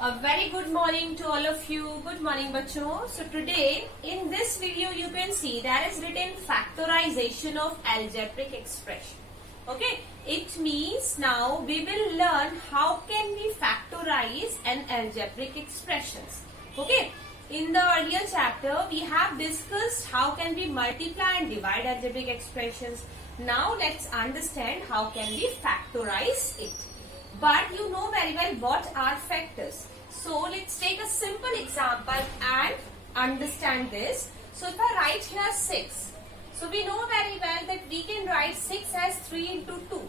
A very good morning to all of you. Good morning बच्चों. So today in this video you can see there is written factorization of algebraic expression. Okay, it means now we will learn how can we factorize an algebraic expressions. Okay, in the earlier chapter we have discussed how can we multiply and divide algebraic expressions. Now let's understand how can we factorize it. But you know very well what are factors. So let's take a simple example and understand this. So if I write here 6. So we know very well that we can write 6 as 3 into 2.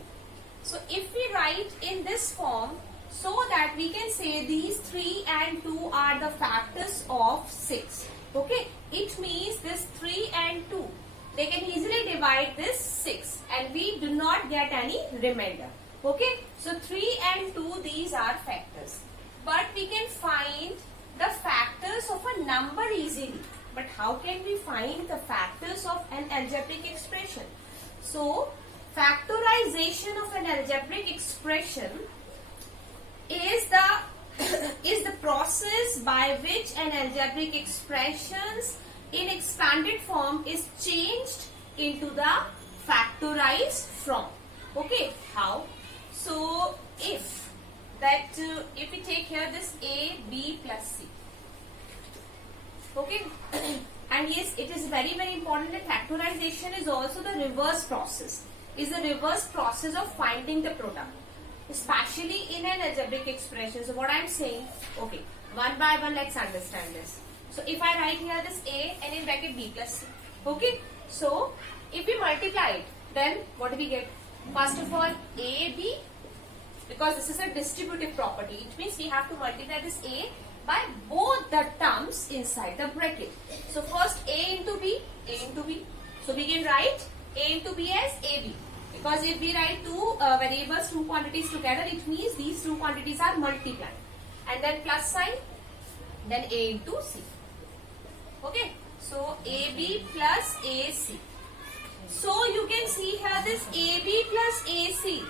So if we write in this form, so that we can say these 3 and 2 are the factors of 6. Okay, it means this 3 and 2. They can easily divide this 6 and we do not get any remainder. Okay, so 3 and 2 these are factors. But we can find the factors of a number easily. But how can we find the factors of an algebraic expression? So, factorization of an algebraic expression is the process by which an algebraic expressions in expanded form is changed into the factorized form. Okay, how? So, if we take here this a, b plus c. Okay, and yes, it is very important that factorization is also the reverse process. Is the reverse process of finding the product, especially in an algebraic expression. So, what I am saying, okay, one by one let's understand this. So, if I write here this a and in bracket b plus c. Okay, so if we multiply it, then what do we get? First of all, a, b, because this is a distributive property. It means we have to multiply this a by both the terms inside the bracket. So first a into b, a into b. So we can write a into b as ab. Because if we write two variables, two quantities together, it means these two quantities are multiplied. And then plus sign, then a into c. Okay, so ab plus ac. So you can see here this AB plus AC.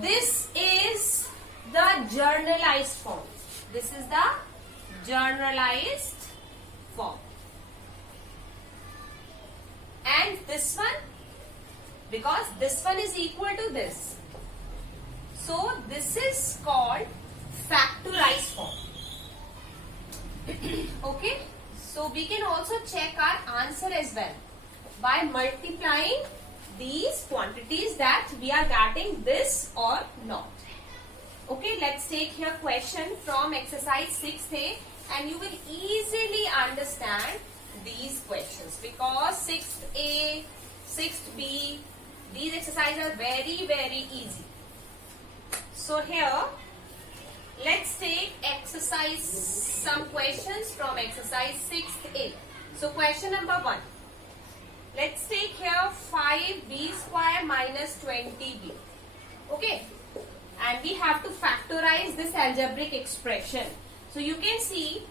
This is the generalized form. This is the generalized form. And this one, because this one is equal to this. So this is called factorized form. Okay. So we can also check our answer as well by multiplying these quantities that we are getting this or not. Okay, let's take here question from exercise 6a and you will easily understand these questions because 6a, 6b, these exercises are very easy. So here, let's take some questions from exercise 6a. So question number 1. Let's take here 5b square minus 20b. Okay. And we have to factorize this algebraic expression. So you can see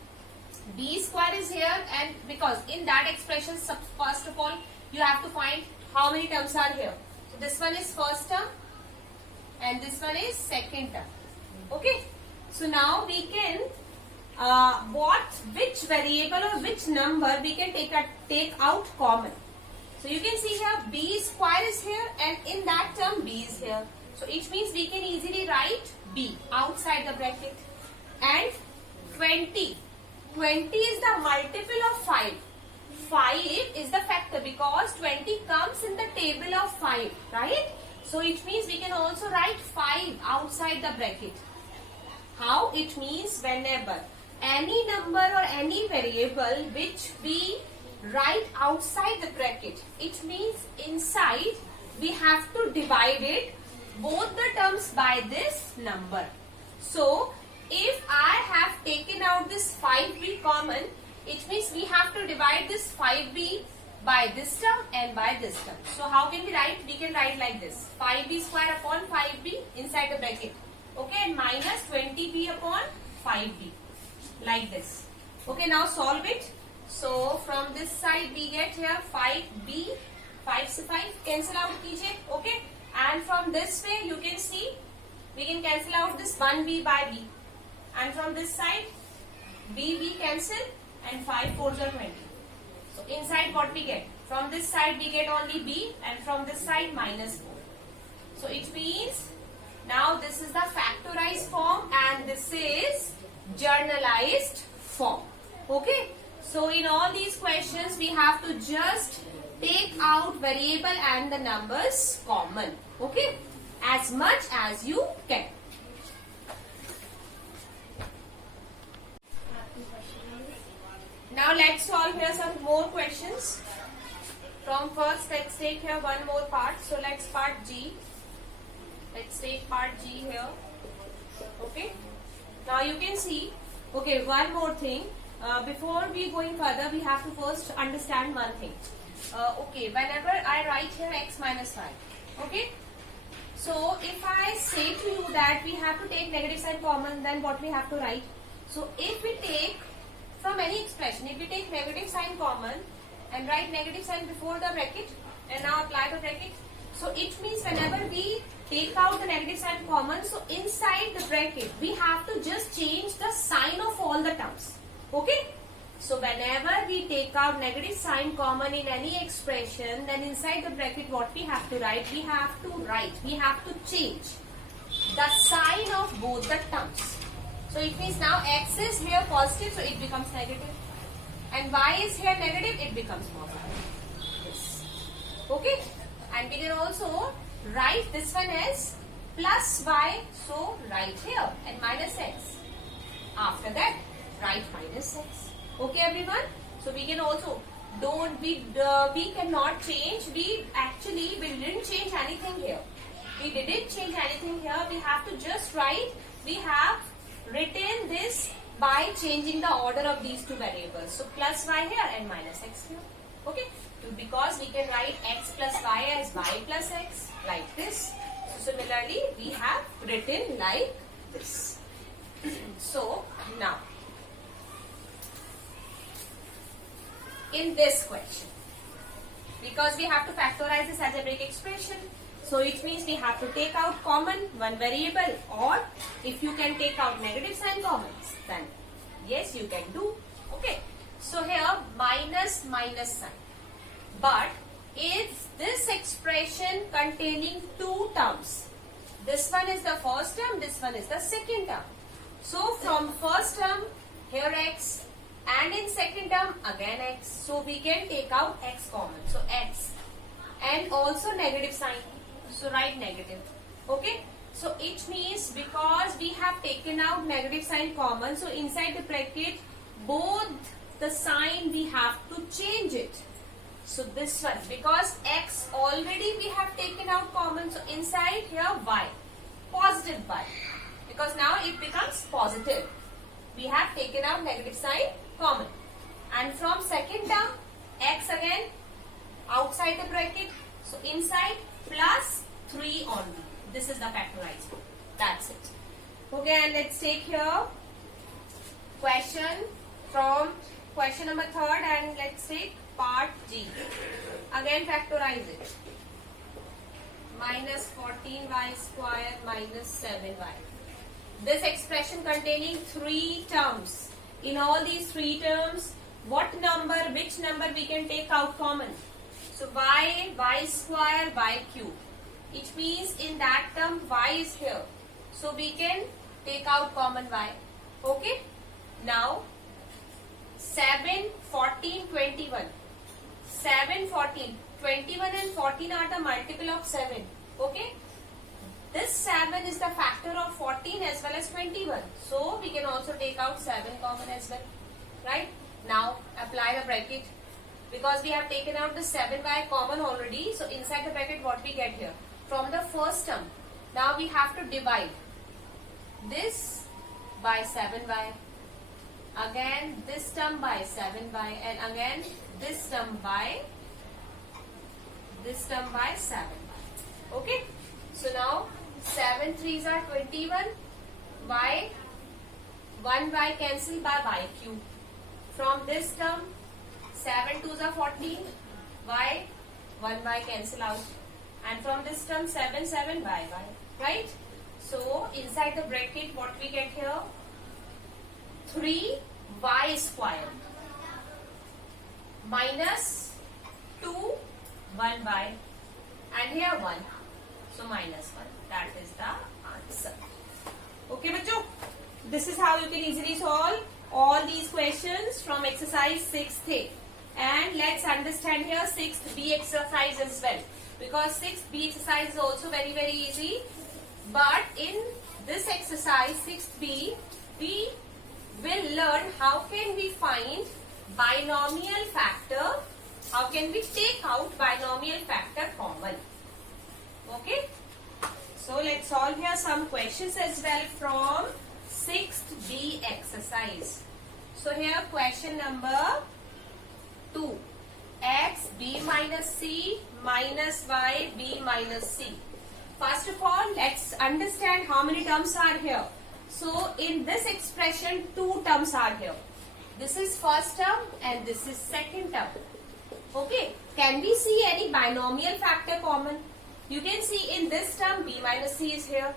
b square is here and because in that expression, first of all, you have to find how many terms are here. So this one is first term and this one is second term. Okay. So now we can, which variable or which number we can take out common. So you can see here b square is here and in that term b is here. So it means we can easily write b outside the bracket. And 20. 20 is the multiple of 5. 5 is the factor because 20 comes in the table of 5, right? So it means we can also write 5 outside the bracket. How? It means whenever any number or any variable which we write outside the bracket, it means inside we have to divide it both the terms by this number. So if I have taken out this 5b common, it means we have to divide this 5b by this term and by this term. So how can we write? We can write like this, 5b square upon 5b inside the bracket. Okay, and minus 20b upon 5b like this. Okay, now solve it. So from this side we get here 5b, 5 से 5 cancel out कीजिए. Okay, and from this way you can see we can cancel out this 1b by b and from this side b cancel, and 5 4s are 20. So inside what we get? From this side we get only b, and from this side minus 4. So it means now this is the factorized form and this is journalized form. Okay. So in all these questions we have to just take out variable and the numbers common. Okay. As much as you can. Now let's solve here some more questions. From first, let's take here one more part. So let's part G. Let's take part G here. Okay. Now you can see. Okay, one more thing. Before we going further, we have to first understand one thing. Okay, whenever I write here x minus y. Okay. So if I say to you that we have to take negative sign common, then what we have to write? So if we take from any expression, if we take negative sign common and write negative sign before the bracket and now apply the bracket, so it means whenever we take out the negative sign common, so inside the bracket we have to just change the sign of all the terms. Okay. So whenever we take out negative sign common in any expression, then inside the bracket what we have to write? We have to change the sign of both the terms. So it means now x is here positive, so it becomes negative. And y is here negative, it becomes positive. Yes. Okay. And we can also write this one as plus y, so write here, and minus x. After that, write minus x. Okay, everyone. So we can also we cannot change. We didn't change anything here. We didn't change anything here. We have to just write. We have written this by changing the order of these two variables. So plus y here and minus x here. Okay. Because we can write x plus y as y plus x like this. So similarly, we have written like this. So now, in this question, because we have to factorize this algebraic expression, so it means we have to take out common one variable, or if you can take out negative sign commons, then yes, you can do. Okay. So here minus sign. But is this expression containing two terms? This one is the first term, this one is the second term. So from first term, here x, and in second term again x. So we can take out x common. So x, and also negative sign. So write negative. Okay. So it means because we have taken out negative sign common, so inside the bracket both the sign we have to change it. So this one, because x already we have taken out common, so inside here y, positive y, because now it becomes positive. We have taken out negative sign common, and from second term x again outside the bracket, so inside plus 3 only. This is the factorized one. That's it. Okay, and let's take here question from question number 3rd, and let's take part G. Again factorize it. Minus 14y square minus 7y. This expression containing 3 terms. In all these 3 terms, which number we can take out common? So y square, y cube. It means in that term y is here. So we can take out common y. Okay. Now 7, 14, 21. 7, 14. 21 and 14 are the multiple of 7. Okay. This 7 is the factor of 14 as well as 21. So we can also take out 7 common as well. Right. Now apply the bracket. Because we have taken out the 7y common already. So inside the bracket what we get here? From the first term. Now we have to divide this by 7y. Again this term by 7y. And again this term by 7y. Okay. So now 7 3s are 21. Y 1y cancel by y cube. From this term 7 2s are 14. Y 1y cancel out. And from this term 7 7 y. Right. So inside the bracket what we get here? 3y square minus 2 1y, and here 1, so minus 1. That is the answer. Okay bachcho, this is how you can easily solve all these questions from exercise 6th. And let's understand here 6th B exercise as well, because 6th B exercise is also very easy. But in this exercise 6th B, we will learn how can we find binomial factor, how can we take out binomial factor common. Okay, so let's solve here some questions as well from 6th B exercise. So here question number 2, x b minus c minus y b minus c. First of all, let's understand how many terms are here. So in this expression 2 terms are here. This is first term and this is second term. Okay, can we see any binomial factor common? You can see in this term b minus c is here,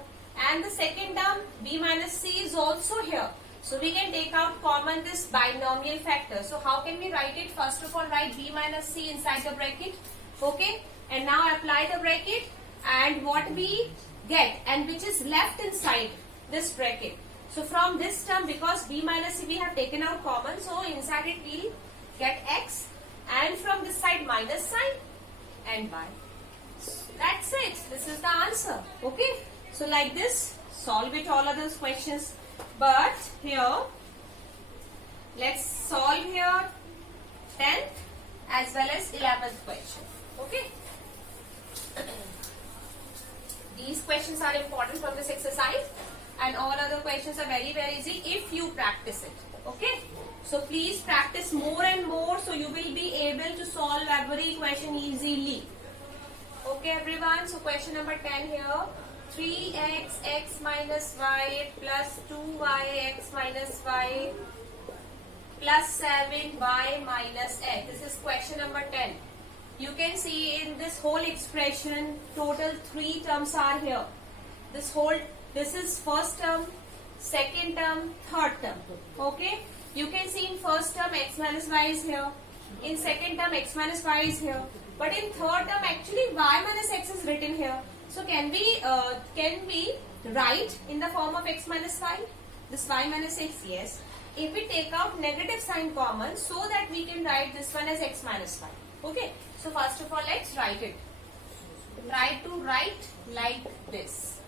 and the second term b minus c is also here. So we can take out common this binomial factor. So how can we write it? First of all, write b minus c inside the bracket. Okay, and now apply the bracket, and what we get and which is left inside this bracket. So from this term, because b minus c we have taken out common, so inside it we'll get x, and from this side minus sign and y. That's it. This is the answer. Okay, so like this solve it all other questions. But here let's solve here 10th as well as 11th question. Okay, these questions are important for this exercise, and all other questions are very easy if you practice it. Okay, so please practice more and more, so you will be able to solve every question easily. Okay everyone, so question number 10 here, 3x x minus y plus 2y x minus y plus 7y minus x. This is question number 10. You can see in this whole expression total 3 terms are here. This is first term, second term, third term. Okay, you can see in first term x minus y is here, in second term x minus y is here, but in third term actually y minus x is written here. So can we write in the form of x minus y, this y minus x? Yes. If we take out negative sign common, so that we can write this one as x minus y. Okay, so first of all let's write it. Try to write like this.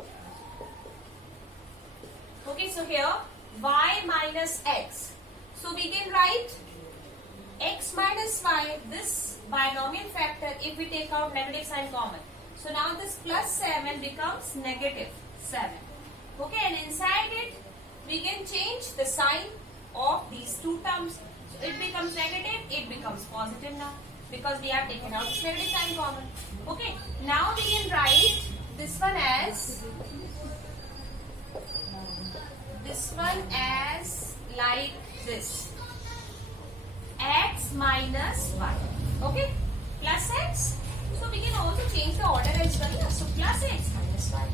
Okay, so here y minus x, so we can write x minus y, this binomial factor, if we take out negative sign common. So now this plus 7 becomes negative 7. Okay, and inside it we can change the sign of these two terms. So it becomes negative, it becomes positive now, because we have taken out this negative sign common. Okay, now we can write this one as like this, x minus y. Okay, plus x. So we can also change the order as well. So plus x minus y.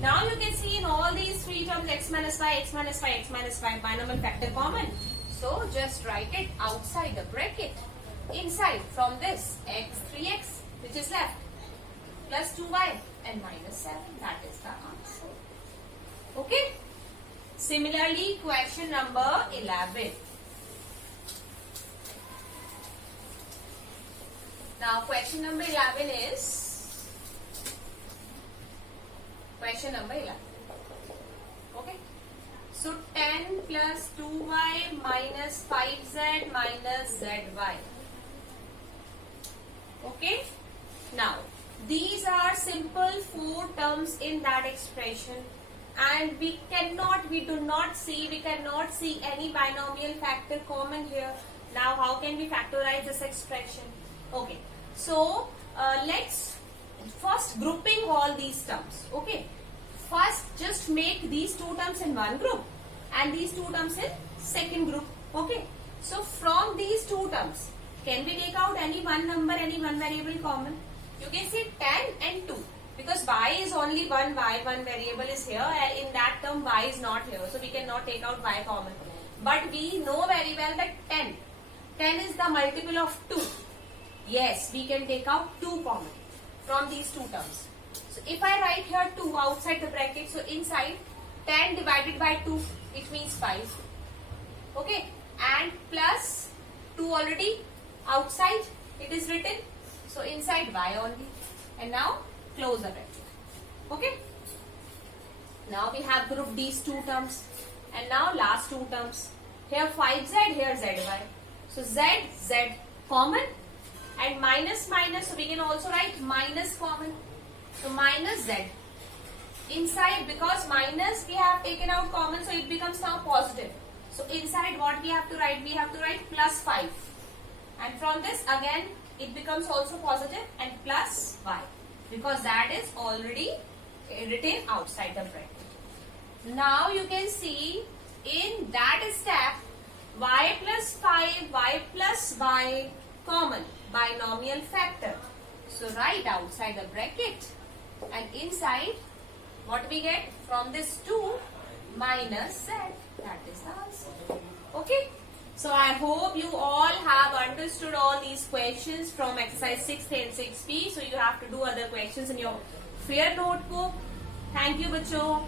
Now you can see in all these 3 terms x minus y, x minus y, x minus y, binomial factor common. So just write it outside the bracket. Inside from this x 3x which is left plus 2y and minus 7. That is the answer. Okay. Similarly, question number 11. Now question number 11 is question number 11. Okay. So 10 plus 2y minus 5z minus zy. Okay. Now these are simple 4 terms in that expression, and we cannot see any binomial factor common here. Now how can we factorize this expression? Okay, so let's first grouping all these terms. Okay, first just make these 2 terms in one group and these 2 terms in second group. Okay, so from these 2 terms, can we take out any one number, any one variable common? You can see 10 and 2. Because y is only one variable is here, and in that term y is not here, so we cannot take out y common. but we know very well that 10 is the multiple of 2. Yes, we can take out 2 common from these two terms. So if I write here 2 outside the bracket, so inside 10 divided by 2, it means 5. Okay, and plus 2 already outside it is written, so inside y only. And now close the bracket. Okay, now we have grouped these two terms, and now last two terms. Here 5z, here zy. So z common, and minus minus, so we can also write minus common. So minus z inside, because minus we have taken out common, so it becomes now positive. So inside what we have to write? We have to write plus 5, and from this again it becomes also positive, and plus y, because that is already written outside the bracket. Now you can see in that step y plus 5, y plus y common, binomial factor. So write outside the bracket, and inside what we get from this 2 minus z. That is the answer. Okay. So I hope you all have understood all these questions from exercise 6 and 6b. So you have to do other questions in your fair notebook. Thank you, bachcho.